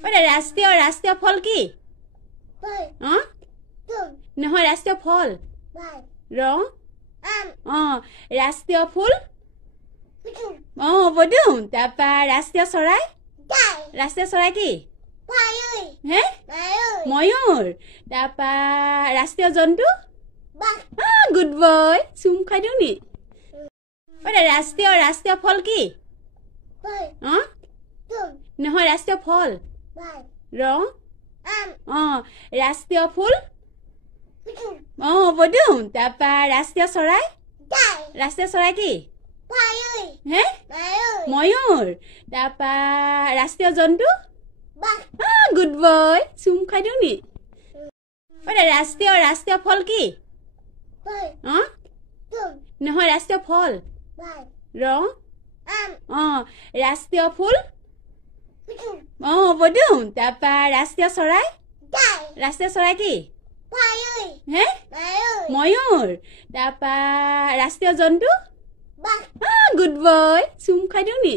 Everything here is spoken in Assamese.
ওটা ৰাষ্ট্ৰীয় ফল কি নহয় ৰাষ্ট্ৰীয় ফল ৰং ৰাষ্ট্ৰীয় ফুল পদুম তাৰপা ৰাষ্ট্ৰীয় চৰাই কি হে ময়ূৰ তাৰপা ৰাষ্ট্ৰীয় জন্তু গুড বয় চুম খাই দিওঁ নি ওটা ৰাষ্ট্ৰীয় ফল কি নহয় ৰাষ্ট্ৰীয় ফল ৰং ৰাষ্ট্ৰীয় ফুল পদুম তাৰপা ৰাষ্ট্ৰীয় চৰাই কি হে ময়ূৰ তাৰপা ৰাষ্ট্ৰীয় জন্তু গুড বয় চুম খাই দিওঁ নি ওটা ৰাষ্ট্ৰীয় ফল কি নহয় ৰাষ্ট্ৰীয় ফল ৰং ৰাষ্ট্ৰীয় ফুল পদুম তাৰপা ৰাষ্ট্ৰীয় চৰাই কি হে ময়ূৰ তাৰপা ৰাষ্ট্ৰীয় জন্তু গুড বয় চুম খাই দিওঁ নি